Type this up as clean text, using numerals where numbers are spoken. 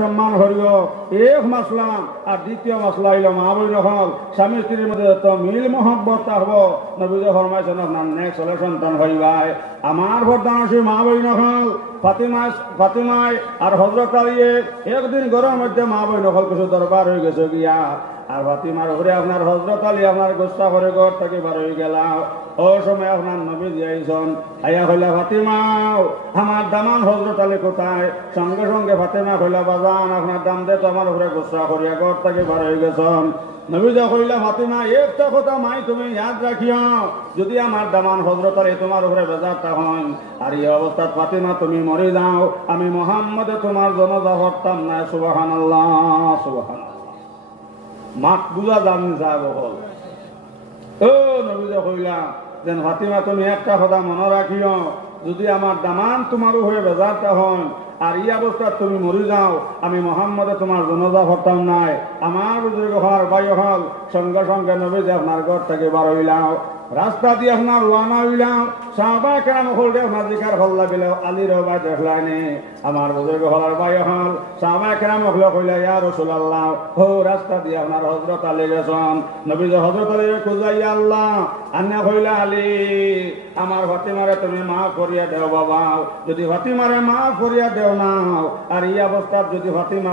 সম্মান করিও এক মাসলা। আর দ্বিতীয় মাসলা হইল মা বই হল স্বামী স্ত্রীর মধ্যে যত মিল মহব্বত থাকব নবীজি ফরমাইছেন আপনার নেক্সট হলে সন্তান হইবাই। আমার বরদান আছে মা বই হল ফাতিমায় আর হজরত আলীয়ে একদিন গরমের মধ্যে মা বই হল কিছু দরবার হয়ে গেছে গিয়া আর ফাতিমার উপরে আপনার হজরত আলী আপনার গোস্তা করে ঘর থেকে বার হয়ে গেলাম। ও সময় আপনার নবী দিয়েছেন আয়া হইলা ফাতিমাও আমার দামান হজরত আলী কোথায়? সঙ্গে সঙ্গে ফাতিমা হইলা বাজান আপনার দাম দে তো আমার উপরে গোস্তা করিয়া ঘর থেকে বার হয়ে গেছেন। নবী যা কইলা ফাতিমা একটা কথা মাই তুমি ইয়াদ রাখিও, যদি আমার দামান হজরত আলী তোমার উপরে বেজারটা হন আর এই অবস্থাত ফাতিমা তুমি মরে যাও, আমি মুহাম্মদে তোমার জনাজা পড়তাম না। সুবহানাল্লাহ সুবহানাল্লাহ। মাত বুঝা দামি সাহেব হল। ও নবী যা কইলা যেন ফাতিমা তুমি একটা কথা মনে রাখিও, যদি আমার দামান তোমার উপরে বেজারটা হন আর এই অবস্থা তুমি মরে যাও, আমি মুহাম্মদে তোমার জনাজা পড়তাম নাই। আমার বুজুর্গ হল ভাই হল সঙ্গে সঙ্গে নবী যে আপনার ঘর থেকে বার হইলাম, রাস্তা দিয়ে আপনার রওনা হইলাম। সাহাবা কেরাম হলতে আপনার জিকার হল্লা বিলে আলীর ভাই দেখলাইনি। আমার বুজুর্গ হলার ভাই হল সাহাবা কেরাম হলে কইলা ইয়া রাসূলুল্লাহ ও রাস্তা দিয়ে আপনার হযরত আলী গেছেন। নবী যে হযরত আলী খুঁজাই আল্লাহ আন্না কইলা আলী আমার ফাতিমারে তুমি মাফ করিয়া দেও বাবা, যদি ফাতিমারে মাফ করিয়া দেও না আর এই অবস্থা যদি ফাতিমা